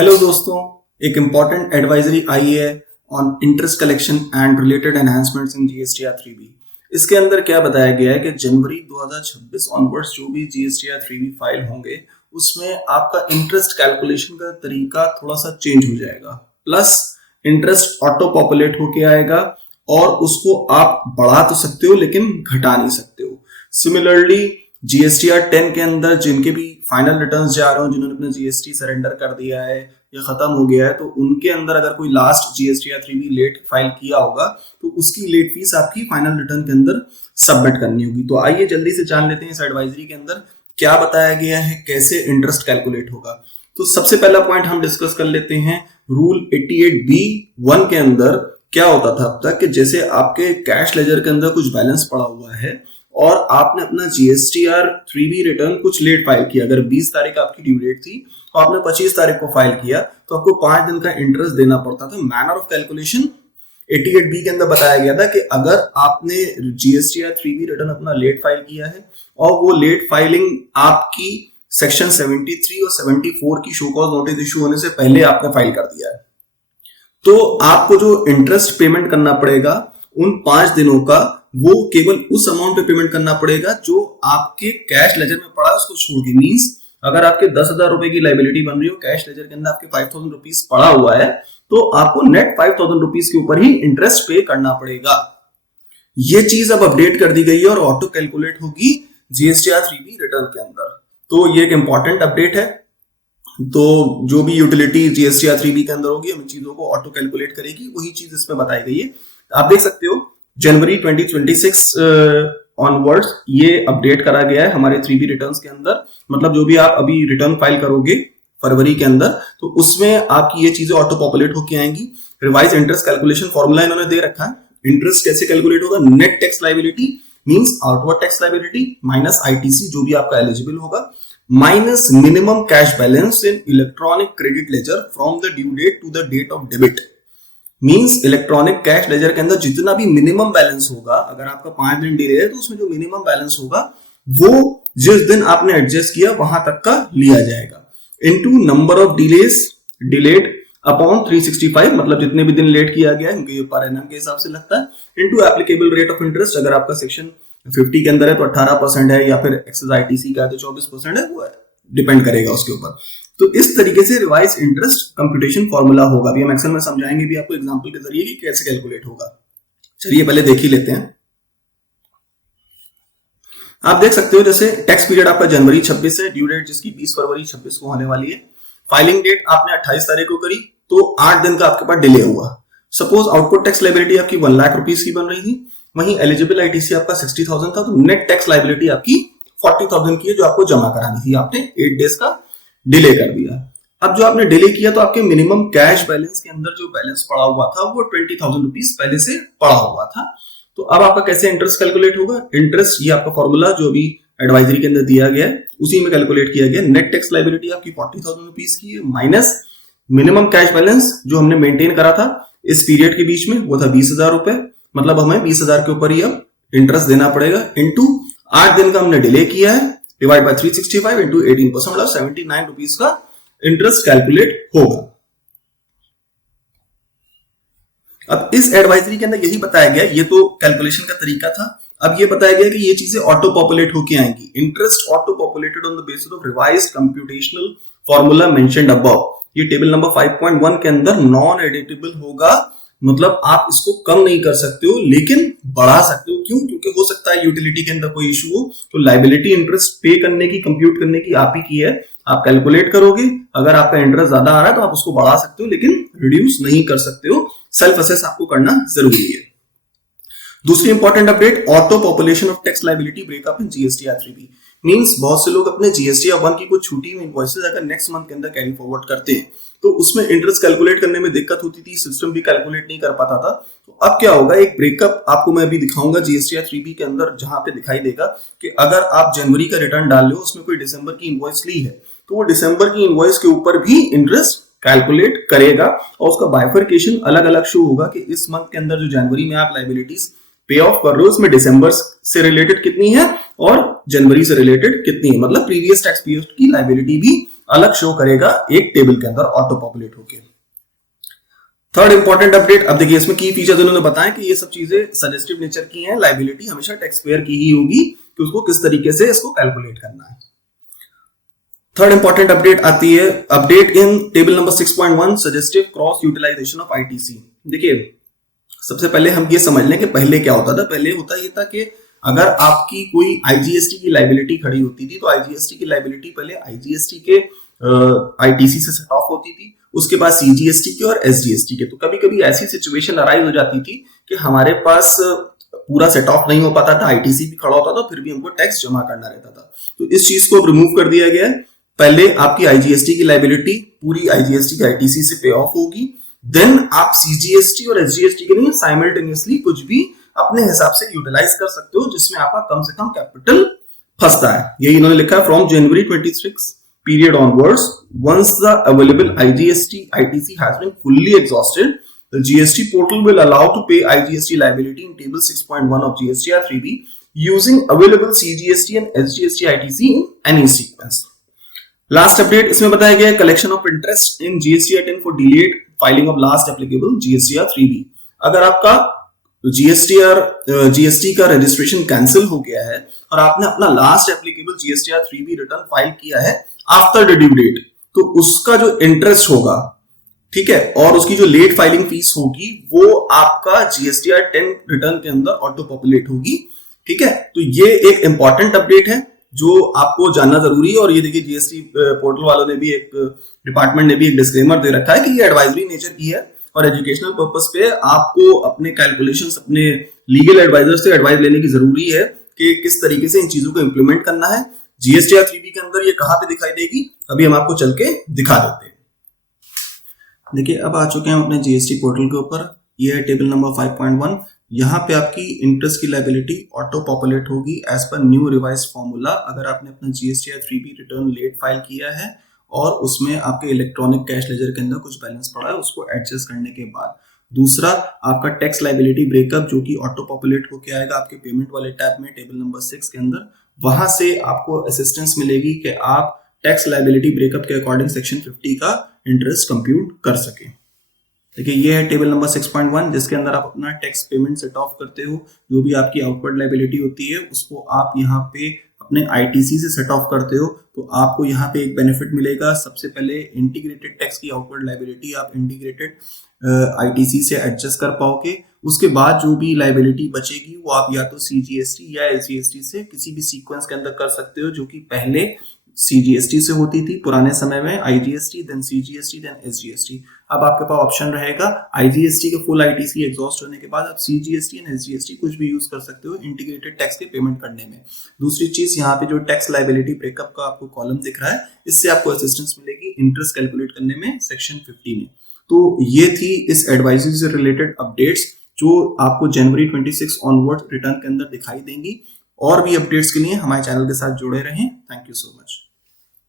Hello दोस्तों, एक important advisory आई है on interest collection and related enhancements in GSTR 3B। इसके अंदर क्या बताया गया है कि जनवरी 2026 ऑनवर्ड्स जो भी जीएसटीआर 3B फाइल होंगे उसमें आपका इंटरेस्ट कैलकुलेशन का तरीका थोड़ा सा चेंज हो जाएगा, प्लस इंटरेस्ट ऑटो पॉपुलेट होके आएगा और उसको आप बढ़ा तो सकते हो लेकिन घटा नहीं सकते हो। सिमिलरली जीएसटीआर 10 के अंदर जिनके भी फाइनल रिटर्न्स जा रहे हो, जिन्होंने अपना जीएसटी सरेंडर कर दिया है या खत्म हो गया है, तो उनके अंदर अगर कोई last GSTR 3B late file किया होगा तो उसकी लेट फीस आपकी फाइनल रिटर्न के अंदर सबमिट करनी होगी। तो आइए जल्दी से जान लेते हैं इस एडवाइजरी के अंदर क्या बताया गया है, कैसे इंटरेस्ट कैलकुलेट होगा। तो सबसे पहला पॉइंट हम डिस्कस कर लेते हैं। रूल 88B(1) के अंदर क्या होता था अब तक कि जैसे आपके कैश लेजर के अंदर कुछ बैलेंस पड़ा हुआ है और आपने अपना जीएसटीआर 3B रिटर्न कुछ लेट फाइल किया, अगर 20 तारीख आपकी ड्यू डेट थी तो आपने 25 तारीख को फाइल किया तो आपको 5 दिन का इंटरेस्ट देना पड़ता था। मैनर ऑफ कैलकुलेशन 88B के अंदर बताया गया था कि अगर आपने जीएसटीआर 3B रिटर्न अपना लेट फाइल किया है और वो लेट फाइलिंग आपकी सेक्शन 73 और 74 की शो कॉज नोटिस इशू होने से पहले आपने फाइल कर दिया है, तो आपको जो इंटरेस्ट पेमेंट करना पड़ेगा उन 5 दिनों का, वो केवल उस अमाउंट पे पेमेंट करना पड़ेगा जो आपके कैश लेजर में पड़ा है उसको छोड़ के। मींस अगर आपके 10,000 रुपए की लाइबिलिटी बन रही हो, कैश लेजर के अंदर आपके 5,000 रुपीज पड़ा हुआ है, तो आपको नेट 5,000 रुपीज के ऊपर ही इंटरेस्ट पे करना पड़ेगा। ये चीज अब अपडेट कर दी गई है और ऑटो कैलकुलेट होगी जीएसटीआर 3B रिटर्न के अंदर। तो ये एक इंपॉर्टेंट अपडेट है। तो जो भी यूटिलिटी जीएसटीआर 3B के अंदर होगी हम चीजों को ऑटो कैलकुलेट करेगी, वही चीज इसमें बताई गई है। आप देख सकते हो जनवरी 2026 ऑनवर्ड्स ये अपडेट करा गया है हमारे 3B रिटर्न्स के अंदर। मतलब जो भी आप अभी रिटर्न फाइल करोगे फरवरी के अंदर तो उसमें आपकी ये चीजें ऑटो पॉपुलेट होके आएंगी। रिवाइज इंटरेस्ट कैलकुलेशन फॉर्मूला इन्होंने दे रखा है। इंटरेस्ट कैसे कैलकुलेट होगा? Net tax liability means outward tax liability minus ITC जो भी आपका एलिजिबल होगा, minus minimum cash balance in electronic credit ledger from the due date to the date of debit. Means electronic cash ledger के अंदर जितना भी minimum balance होगा, अगर आपका 5 दिन डिले है तो उसमें जो मिनिमम बैलेंस होगा वो जिस दिन आपने एडजस्ट किया वहां तक का लिया जाएगा, into number of delays delayed upon 365, मतलब जितने भी दिन लेट किया गया है ये पर एनम के हिसाब से लगता है, into applicable rate of interest. अगर आपका सेक्शन 50 के अंदर है तो 18% है, या फिर एक्सेस आईटीसी का है तो 24% है, वो डिपेंड करेगा उसके ऊपर। तो इस तरीके से रिवाइज इंटरेस्ट कंप्यूटेशन फॉर्मूला होगा। अभी हम एक्सेल में समझाएंगे भी आपको एग्जांपल के जरिए कि कैसे कैलकुलेट होगा। चलिए पहले देख ही लेते हैं। आप देख सकते हो जैसे टैक्स पीरियड आपका जनवरी 26 है, ड्यू डेट जिसकी 20 फरवरी 26 को होने वाली है। फाइलिंग डेट आपने 28 तारीख को करी तो 8 दिन का आपके पास डिले हुआ। सपोज आउटपुट टैक्स लायबिलिटी आपकी 1 लाख रुपीज की बन रही थी, वहीं एलिजिबल आईटीसी आपका 60,000 था, तो नेट टैक्स लायबिलिटी आपकी 40,000 की है जो आपको जमा करानी थी। आपने 8 डेज का डिले कर दिया। अब जो आपने डिले किया तो आपके मिनिमम कैश बैलेंस के अंदर जो बैलेंस पड़ा हुआ था वो 20,000 रुपीज पहले से पड़ा हुआ था। तो अब आपका कैसे इंटरेस्ट कैलकुलेट होगा? इंटरेस्ट ये आपका फॉर्मूला जो अभी एडवाइजरी के अंदर दिया गया है उसी में कैलकुलेट किया गया। नेट टैक्स लायबिलिटी आपकी 40,000 रुपीज की है, माइनस मिनिमम कैश बैलेंस जो हमने मेंटेन करा था इस पीरियड के बीच में वो था 20,000 रुपए, मतलब हमें 20,000 के ऊपर ही अब इंटरेस्ट देना पड़ेगा, इनटू 8 दिन का हमने डिले किया है, डिवाइड बाय 365 इंटू 18%, मतलब 79 रुपीज का इंटरेस्ट कैलकुलेट होगा। अब इस एडवाइजरी के अंदर यही बताया गया, ये तो कैलकुलेशन का तरीका था। अब ये बताया गया कि ये चीजें ऑटो पॉपुलेट होके आएंगी। Interest auto populated on the basis of revised computational formula mentioned above. ये टेबल नंबर 5.1 के अंदर नॉन एडिटेबल होगा, मतलब आप इसको कम नहीं कर सकते हो लेकिन बढ़ा सकते हो। क्यों? क्योंकि हो सकता है यूटिलिटी के अंदर कोई इशू हो, तो लायबिलिटी इंटरेस्ट पे करने की, कंप्यूट करने की आप ही की है। आप कैलकुलेट करोगे, अगर आपका इंटरेस्ट ज्यादा आ रहा है तो आप उसको बढ़ा सकते हो लेकिन रिड्यूस नहीं कर सकते हो। सेल्फ असेस आपको करना जरूरी है। दूसरी important update, auto population of tax liability breakup in GSTR 3B। Means बहुत से लोग अपने जीएसटीआर 1 की कुछ छूटी हुई इनवॉइसेस अगर नेक्स्ट मंथ के अंदर कैरी फॉरवर्ड करते हैं तो उसमें इंटरेस्ट कैलकुलेट करने में दिक्कत होती थी, सिस्टम भी कैलकुलेट नहीं कर पाता था। तो अब क्या होगा, एक ब्रेकअप आपको मैं अभी दिखाऊंगा जीएसटीआर 3B के अंदर, जहां पे दिखाई देगा कि अगर आप जनवरी का रिटर्न डाल रहे हो उसमें कोई दिसंबर की इनवॉइस ली है तो वो दिसंबर की इनवॉइस के ऊपर भी इंटरेस्ट कैलकुलेट करेगा और उसका बाइफरकेशन अलग अलग शो होगा कि इस मंथ के अंदर जो जनवरी में आप लायबिलिटीज पे ऑफ कर रहे हो उसमें दिसंबर से रिलेटेड कितनी है और जनवरी से रिलेटेड कितनी है, मतलब प्रीवियस टैक्स पीरियड की लायबिलिटी भी अलग शो करेगा एक टेबल के अंदर ऑटो पॉपुलेट होके। थर्ड इंपॉर्टेंट अपडेट, अब देखिए इसमें की फीचर्स उन्होंने बताया कि ये सब चीजें सजेस्टिव नेचर की हैं, लायबिलिटी हमेशा टैक्स पेयर की ही होगी कि उसको किस तरीके से इसको कैलकुलेट करना है। थर्ड इंपॉर्टेंट अपडेट आती है update in table number 6.1 suggestive cross utilisation of ITC. देखिए सबसे पहले हम ये समझ लें कि पहले क्या होता था। पहले होता ये था कि अगर आपकी कोई आईजीएसटी की लायबिलिटी खड़ी होती थी तो आईजीएसटी की लायबिलिटी पहले आईजीएसटी के आईटीसी से सेट ऑफ होती थी, उसके बाद सीजीएसटी के और एसजीएसटी के। तो कभी कभी ऐसी सिचुएशन अराइज हो जाती थी कि हमारे पास पूरा सेट ऑफ नहीं हो पाता था, आईटीसी भी खड़ा होता था, फिर भी हमको टैक्स जमा करना रहता था। तो इस चीज को रिमूव कर दिया गया है। पहले आपकी आईजीएसटी की लायबिलिटी पूरी आईजीएसटी के आईटीसी से पे ऑफ होगी, देन आप सीजीएसटी और एसजीएसटी के लिए साइमल्टेनियसली कुछ भी अपने हिसाब से यूटिलाइज कर सकते हो जिसमें आपका कम से कम कैपिटल फंसता है। यही इन्होंने लिखा है from January 26 period onwards, once the available IGST ITC has been fully exhausted, the GST portal will allow to pay IGST liability in table 6.1 of GSTR 3B using available CGST and SGST ITC in any sequence. Last update इसमें बताया गया है collection of interest in GSTR 10 for delayed filing of last applicable GSTR 3B। अगर आपका GST का registration cancel हो गया है और आपने अपना last applicable GSTR 3B return file किया है आफ्टर द ड्यू डेट, तो उसका जो इंटरेस्ट होगा, ठीक है, और उसकी जो लेट फाइलिंग फीस होगी वो आपका जीएसटीआर 10 रिटर्न के अंदर ऑटो पॉपुलेट होगी। ठीक है, तो ये एक इंपॉर्टेंट अपडेट है जो आपको जानना जरूरी है। और ये देखिए जीएसटी पोर्टल वालों ने भी एक डिपार्टमेंट ने भी एक डिस्क्लेमर दे रखा है कि ये एडवाइजरी नेचर की है और एजुकेशनल पर्पस पे आपको अपने कैलकुलेशंस अपने लीगल एडवाइजर से एडवाइस लेने की जरूरी है कि किस तरीके से इन चीजों को इंप्लीमेंट करना है। जीएसटीआर 3B के अंदर ये कहां पे दिखाई देगी, अभी हम आपको चल के दिखा देते हैं। देखिए अब आ चुके हैं हम अपने जीएसटी पोर्टल के ऊपर। ये है टेबल नंबर 5.1। यहाँ पे आपकी इंटरेस्ट की लायबिलिटी ऑटो पॉपुलेट होगी as per new revise formula. अगर आपने अपना GSTR 3B return late file किया है और उसमें आपके इलेक्ट्रॉनिक कैश लेजर के अंदर कुछ बैलेंस पड़ा है, उसको एडजस्ट करने के बाद। दूसरा आपका टैक्स लायबिलिटी ब्रेकअप जो कि ऑटो पॉपुलेट होकर आएगा आपके पेमेंट वाले टैब में टेबल नंबर 6 के अंदर। वहां से आपको असिस्टेंस मिलेगी कि आप टैक्स लायबिलिटी ब्रेकअप के अकॉर्डिंग सेक्शन 50 का इंटरेस्ट कंप्यूट कर सके। देखिए ये है टेबल नंबर 6.1 जिसके अंदर आप अपना टैक्स पेमेंट सेट ऑफ करते हो। जो भी आपकी आउटवर्ड लायबिलिटी होती है उसको आप यहाँ पे अपने आईटीसी से सेट ऑफ करते हो, तो आपको यहाँ पे एक बेनिफिट मिलेगा। सबसे पहले इंटीग्रेटेड टैक्स की आउटवर्ड लायबिलिटी आप इंटीग्रेटेड आईटीसी से एडजस्ट कर पाओगे। उसके बाद जो भी लायबिलिटी बचेगी वो आप या तो सीजीएसटी या एसजीएसटी से किसी भी सीक्वेंस के अंदर कर सकते हो, जो कि पहले सीजीएसटी से होती थी पुराने समय में, IGST then CGST then SGST. अब आपके पास ऑप्शन रहेगा आईजीएसटी के फुल आईटीसी एग्जॉस्ट होने के बाद आप सीजीएसटी एंड एसजीएसटी कुछ भी यूज कर सकते हो इंटीग्रेटेड टैक्स के पेमेंट करने में। दूसरी चीज यहाँ पे जो टैक्स लायबिलिटी ब्रेकअप का आपको कॉलम दिख रहा है, इससे आपको असिस्टेंस मिलेगी इंटरेस्ट कैलकुलेट करने में सेक्शन 50 में। तो ये थी इस एडवाइजरी से रिलेटेड अपडेट्स जो आपको जनवरी 26 ऑनवर्ड रिटर्न के अंदर दिखाई देंगी। और भी अपडेट्स के लिए हमारे चैनल के साथ जुड़े रहें। Thank you so much.